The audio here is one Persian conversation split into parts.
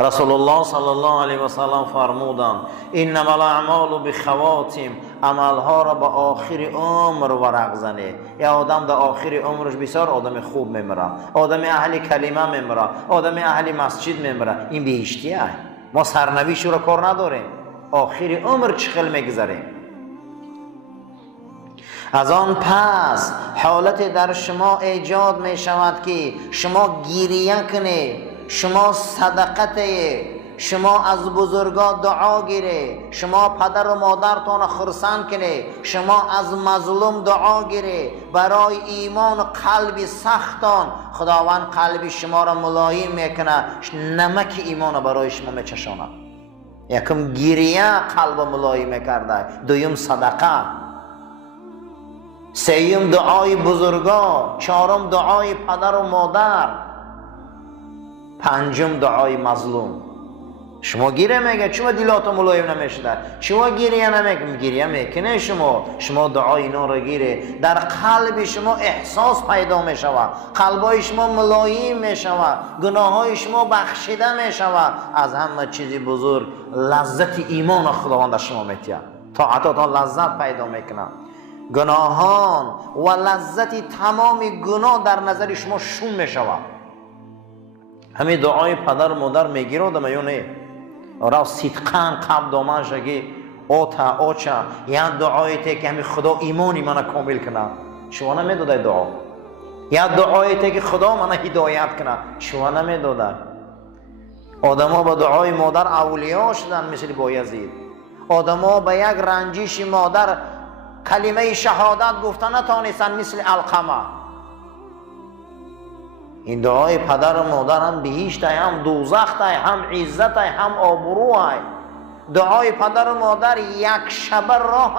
رسول الله صلی الله علیه و سلم فرمودند انما الاعمال بخواتم، عملها را به آخر عمر ورق زنه. یا آدم در آخر عمرش بسیار آدم خوب میمیره، آدم اهل کلمه میمیره، آدم اهل مسجد میمیره، این بهشتیه. ما سرنوشت رو کار نداریم، آخر عمر چخل میگذریم. از آن پس حالت در شما ایجاد می شود که شما گریه کنید، شما صدقه، شما از بزرگا دعا گیره، شما پدر و مادرتان خرسند کنه، شما از مظلوم دعا گیره. برای ایمان قلب سختان خداوند قلب شما را ملایم میکنه، نمک ایمان برای شما میچشاند. یکم گریه قلب ملایم میکرده، دویم صدقه، سوم دعای بزرگا، چهارم دعای پدر و مادر، پنجم دعای مظلوم. شما گیره میگه چما دلاتون ملایم نمیشده، چما گیریه نمیگه، گیریه میکنه شما دعای اینا رو گیره، در قلب شما احساس پیدا میشود، قلبای شما ملایم میشود، گناههای شما بخشیده میشود. از همه چیزی بزرگ لذت ایمان خداوند در شما میتید، طاعتاتان لذت پیدا میکنه. گناهان و لذت تمام گناه در نظر شما شوم میشود. همین دعای پدر و مادر میگیره آدم یا نه؟ را صدقاً قلب دامن شگی اوچا یا دعایی ته که همین خدا ایمانی منو کامل کنه، شما نمیداده دعا. یا دعایی ته که خدا منو هدایت کنه، شما نمیداده. آدما با دعای مادر اولیا شدن مثل بایزید. آدما با یک رنجش مادر کلمه شهادت گفتن نتانستن مثل علقمه. این دعای پدر و مادر هم بهشت هم دوزخ هم عزت هم آبرو. دعای پدر و مادر یک شبه راه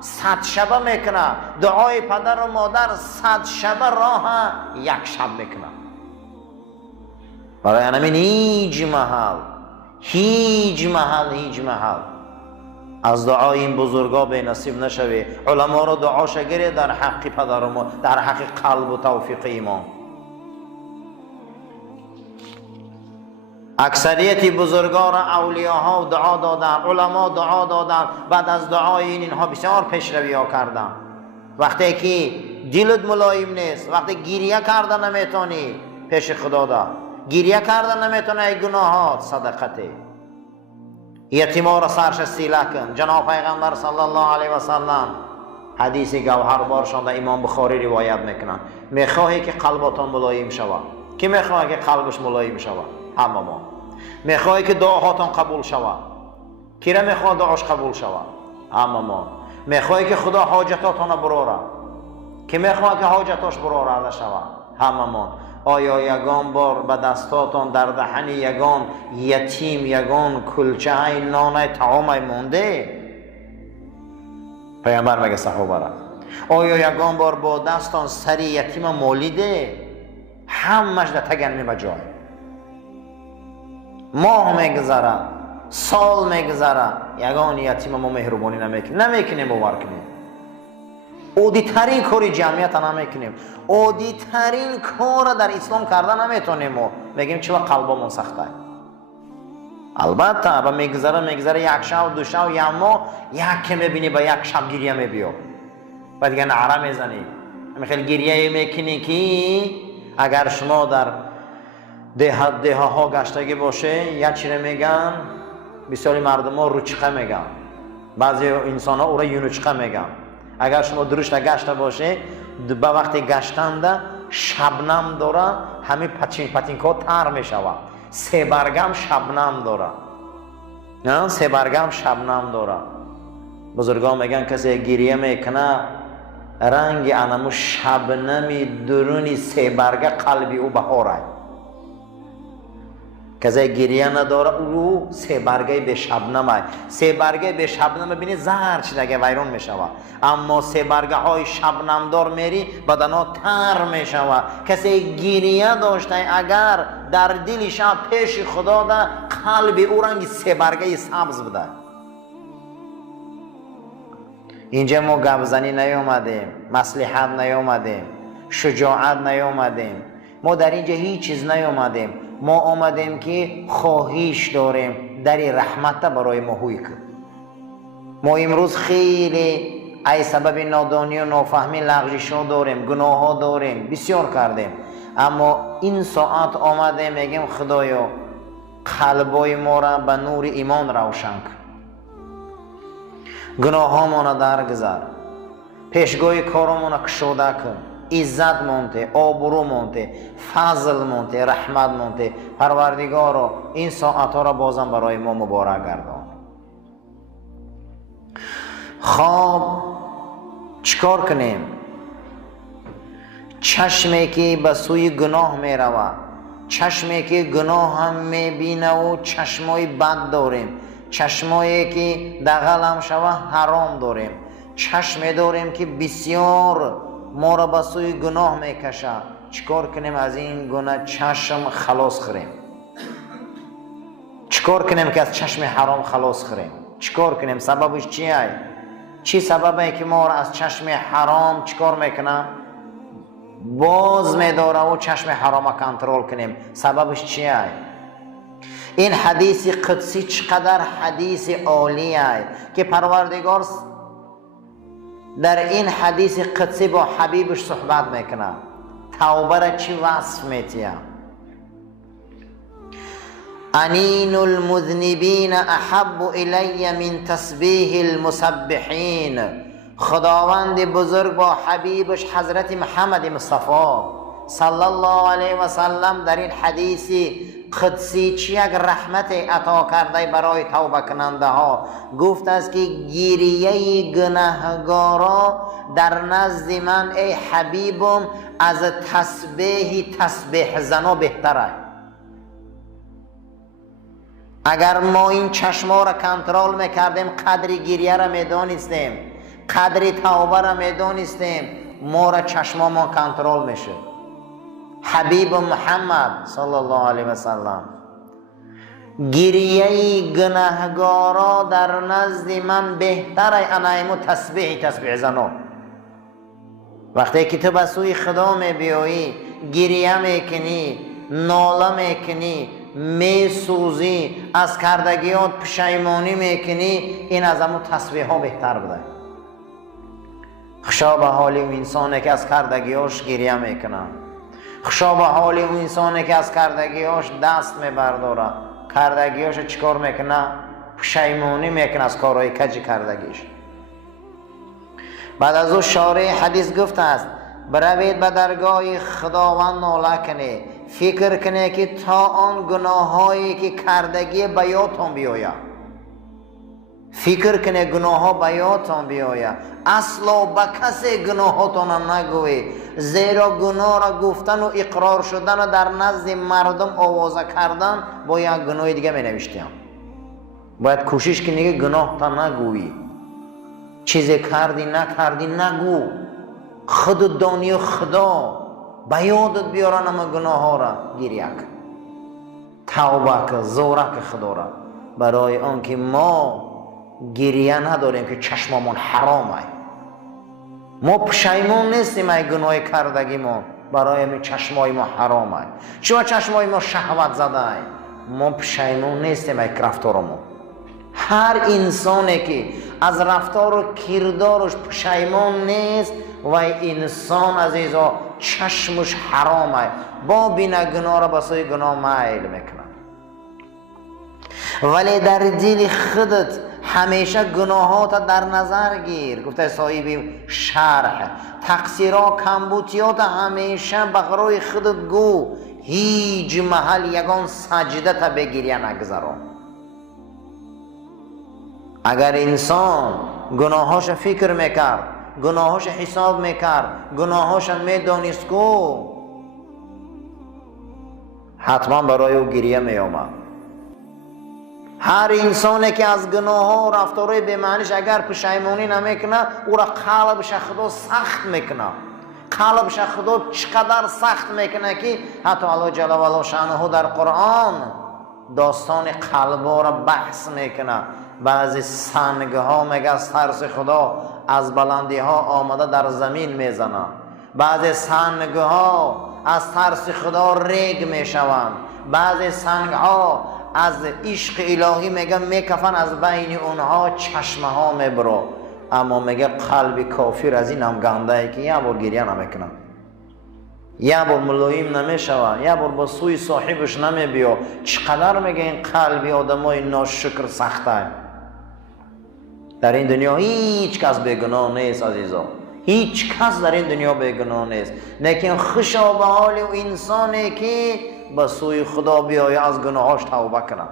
100 شبه میکنه، دعای پدر و مادر 100 شبه راه یک شب میکنه. برای همین هیچ محل از دعای این بزرگا به نصیب نشوی. علما رو دعا شگیره در حق پدر و مادر، در حق قلب و توفیق ایمان. اکثریت بزرگان اولیاها دعا دادن، علما دعا دادن، بعد از دعای اینها بسیار پیشروی ها کردن. وقتی که دلت ملایم نیست، وقتی گریه کردن نمیتونی پیش خدا دا، گریه کردن نمیتونی ای گناهات، صدقته. یتیما را سرش سیله کن. جناب پیغمبر صلی الله علیه و سلم حدیث گوهربارشان در امام بخاری روایت میکنن، میخواهی که قلبتان ملایم شود. کی میخواهی که قلبش ملایم شود؟ همه ما. میخواهی که دعاهاتان قبول شود؟ کی را میخواد دعاش قبول شود؟ همه ما. میخواهی که خدا حاجتاتان براره؟ کی میخواد که حاجتاش براره شود؟ همه ما. آیا یگان بار به دستاتان در دهن یگان یتیم یگان کلچه های نان طعام مونده؟ پیامبر میگه صحابه را آیا یگان بار با دستان سری یتیم مالیده؟ همش در تگنمی بجای. ماه میگذره، سال میگذره، یگان یتیم ما مهربانی نمیکنیم باور کنیم. عادی ترین کاری جمعیت نمیکنیم، عادی ترین کار در اسلام کردن نمیتونیم و میگیم چرا قلبمون سخته. البته با میگذره یک شب دو شب یا ما یک میبینی با یک شب گریه میبیو و دیگه نعره میزنی. خیلی گریه میکنی که اگر شما در ده ها گشتگی باشه یک چیره میگن، بسیاری مردم ها روچقه میگن، بعضی انسان ها او را یونوچقه میگن. اگر شما درشت گشته باشه به وقتی گشتنده شبنم داره، همین پتینکا تر میشود. 3 برگم شبنم داره، نه 3 برگم شبنم داره. بزرگان میگن کسی گریه میکنه رنگ انمو شبنمی درونی 3 برگه قلبی او بهاره. کسی گریه نداره او 3 برگه به شبنمه. 3 برگه به شبنم ببینی زهر چی دیگه ویران میشوه، اما 3 برگه های شبنم دار میری بدنا تر میشوه. کسی گریه داشته اگر در دلش پیش خدا ده قلب او رنگ 3 برگه سبز بده. اینجا ما گبزنی نیومدیم، مصلحت نیومدیم، شجاعت نیومدیم، ما در اینجا هیچ چیز نیومدیم. ما آمدیم که خواهش داریم در رحمت برای ما هوی کن. ما امروز خیلی ای سبب نادانی و نافهمی لغزش‌ها داریم، گناه ها داریم، بسیار کردیم، اما این ساعت آمده میگیم خدایا قلبای ما را به نور ایمان روشن کن، گناه ها ما را درگذر، پیشگاه کارمون را کشوده کن، عزت مونته، آبرو مونته، فضل مونته، رحمت مونته. پروردگارا این ساعت ها را بازم برای ما مبارک گردان. خب چیکار کنیم؟ چشمی که به سوی گناه می رود، چشمی که گناه هم می بینه و چشمای بد داریم، چشمایی که دغل هم شوه حرام داریم، چشمی داریم که بسیار ما را به سوی گناه می کشه. چیکار کنیم از این گناه چشم خلاص خوریم؟ چیکار کنیم که از چشم حرام خلاص خوریم؟ چیکار کنیم؟ سببش چیه؟ چی سببه که ما را از چشم حرام چیکار میکنه؟ باز میداره و چشم حرام را کنترل کنیم. سببش چیه؟ این حدیث قدسی چقدر حدیث عالیه که پروردگار در این حدیث قدسی با حبیبش صحبت میکنه. توبه را چی وصف میتیه؟ انین المذنبین احب الی من تسبیح المسبحین. خداوند بزرگ با حبیبش حضرت محمد مصطفی صلی الله علیه و سلم در این حدیث قدسی چی یک رحمت عطا کرده برای توبه کننده ها. گفت است که گریه گناهگارا در نزد من ای حبیبم از تسبیح زنا بهتره. اگر ما این چشما را کنترل میکردیم، قدر گریه را میدانستیم، قدر توبه را میدانستیم، ما را چشما ما کنترل میشه. حبیب محمد صلی الله علیه و سلم گریه گناهگارا در نزد من بهتره انایمو تسبیح زنو. وقتی که تو به سوی خدا میبیایی، گریه میکنی، ناله میکنی، میسوزی، از کردگیات پشیمانی میکنی، این از همون تسبیح ها بهتر بوده. خشا به حالی اون انسانه که از کردگیاش گریه میکنه، خشا به حالی اون انسانه که از کردگیاش دست میبرداره، کردگیاش چیکار میکنه؟ پشیمانی میکنه از کارهای کج کردگیش. بعد از او شارع حدیث گفته است بروید به درگاه خداوند ناله کنه، فکر کنه که تا آن گناهایی که کردگی به یادتان بیاید، فکر کنه گناه ها به یادتان بیاید، اصلا به کسی گناهاتان نگوی، زیرا گناه را گفتن و اقرار شدن و در نزد مردم آوازه کردن با یک گناه دیگه می نوشتیم. باید کوشش کنی که گناه تا نگویی، چیزی کردی نکردی نگو، خود دانی و خدا به یادت بیارن اما گناه ها را گریه کن، توبه کن، زوره کن خدا را، برای آنکه ما گریه نداریم که چشممون حرامه، ما پشیمون نیستیم ای گناه کردگی ما، برای ما چشمای ما حرامه. چرا چشمای ما شهوت زده ای؟ ما پشیمون نیستیم ای رفتارمون. هر انسانی که از رفتار و کردارش پشیمون نیست و انسان عزیزا چشمش حرامه، با بینه گناه را به سوی گناه میل میکنه، ولی در دل خودت همیشه گناهات در نظر گیر. گفته صاحب شرح تقصیرها کمبودیات همیشه به غروی خودت گو، هیچ محل یگان سجده تا بگیریه نگذارم. اگر انسان گناهاش فکر میکرد، گناهاش حساب میکرد، گناهاش میدانست کو، حتما برای او گریه میآمد. هر انسانی که از گناه ها و رفتارهای بی‌معنیش اگر پشیمانی نمیکنه، او را قلبش خدا سخت میکنه. قلبش خدا چقدر سخت میکنه که حتی الله جل و علا شأنه در قرآن داستان قلبا را بحث میکنه. بعضی سنگ ها میگه از ترس خدا از بلندی ها آمده در زمین میزنه، بعضی سنگ ها از ترس خدا ریگ میشوند، بعض سنگ ها از عشق الهی میگه میکفن، از بین اونها چشمه ها میبرو، اما میگه قلب کافر از این هم گنده ای که یه بار گریه نمیکنه، یه بار ملایم نمیشوه، یه بار با سوی صاحبش نمیبیا. چقدر میگه این قلبی آدمای ناشکر سخته. در این دنیا هیچ کس بیگناه نیست عزیزا، هیچ کس در این دنیا بیگناه نیست، لیکن خوشا به حال و انسانی که به سوی خدا بیایه از گناهاش توبه کنه.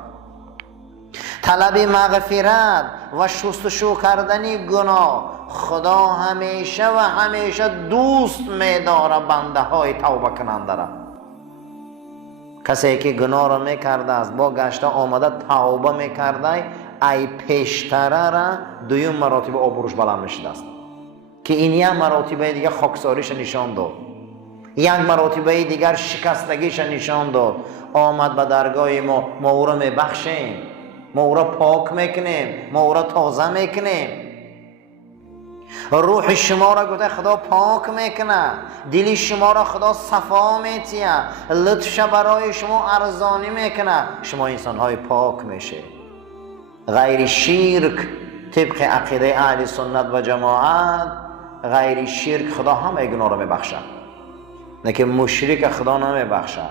طلب مغفرت و شستشو کردن گناه، خدا همیشه و همیشه دوست می‌داره بنده های توبه کننده را. کسی که گناه را میکرده است با گشته آمده توبه میکرده، ای پیشتره را دویم مراتب آبروش بلند میشده است که این یک مراتبه دیگر خاکساریش نشان داد، یک مراتبه دیگر شکستگیش نشان داد. آمد به درگاه ما او را میبخشیم، ما او را پاک میکنیم، ما او را تازه میکنیم. روح شما را گفته خدا پاک میکنه، دل شما را خدا صفا میتیه، لطفش برای شما ارزانی میکنه، شما انسان های پاک میشه. غیر شرک طبق عقیده اهل سنت و جماعت، غیر شرک خدا همه گناه را میبخشه، لیکن مشرک خدا نمیبخشه.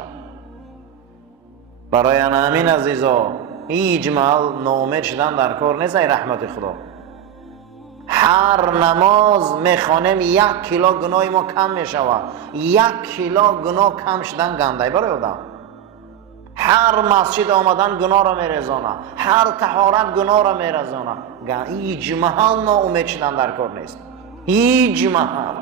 برای همین عزیزا هیچ محل ناامید شدن در کار نیست. ای رحمت خدا، هر نماز میخوانیم 1 کیلو گناه ما کم میشود، 1 کیلو گناه کم شدن گنده برای آدم. هر مسجد آمدن گناه را میرزانه، هر طهارت گناه را میرزانه. هیچ محل ناامید شدن در کار نیست، هیچ محل.